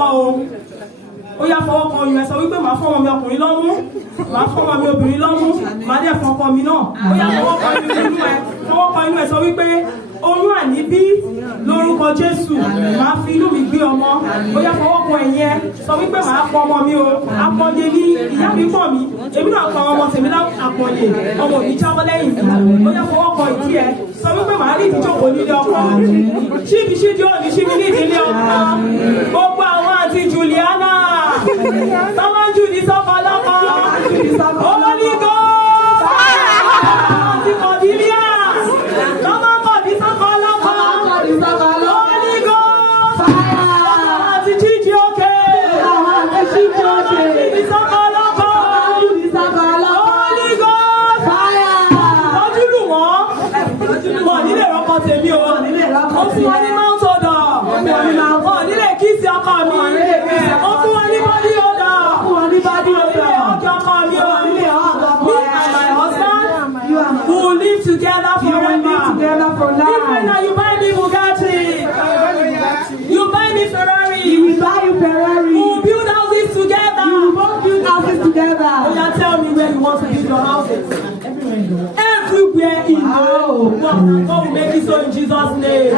lọ́kọ o. Ó yá fọwọ́ kan oyún ẹ sọ wípé màá fọwọ́ mi ọkùnrin lọ́mú, màá fọwọ́ mi obìnrin lọ́mú, màá dẹ̀ fọkọ mi náà. Ó yá fọwọ́ kan inú ẹ sọ wípé oyún àníbí lórúkọ Jésù, màá fi inú mi gbé ọmọ. Ó yá fọwọ́ kan ẹ̀yìn ẹ sọ wípé màá pọ ọmọ mi o. Apọ̀yè ni ìyá mi pọ̀ mí, èmi náà kọ ọmọ tèmi lá àpọ̀yè, ọmọ òní jábọ́ lẹ́yìn mi. Ó yá fọwọ́ kan ìdí ẹ sọ wípé màá rí ìdíjókòó nílé ọkọ. Ṣíbi òní ṣíbi ní ìdílé ọkọ. Gbogbo àwọn àti Juliana tọ́wọ́n jù ní sọ́kọ lọ́kọ. Holy Ghost àti Cordelia tọ́wọ́n kọ̀ ní sọ́kọ lọ́kọ. Holy Ghost àti Jíjí òkè tọ́wọ́n jù ní sọ́kọ lọ́kọ. Holy Ghost lọ́jú lù wọ́n nílé rọ́kọ tèmi o. Ó fún wọn ní Mount Odo, ó nílé kíìsì ọkọ mi. Ó fún wọn ní body odor, nílé ọjọ́ ọkọ mi o. Me and my husband will live together forever. Even now you buy me Bugatti, you buy me Ferrari, we will build houses together. Oh yeah, tell me where you want to build your houses. Everywhere in the world. God will make it so in Jesus' name.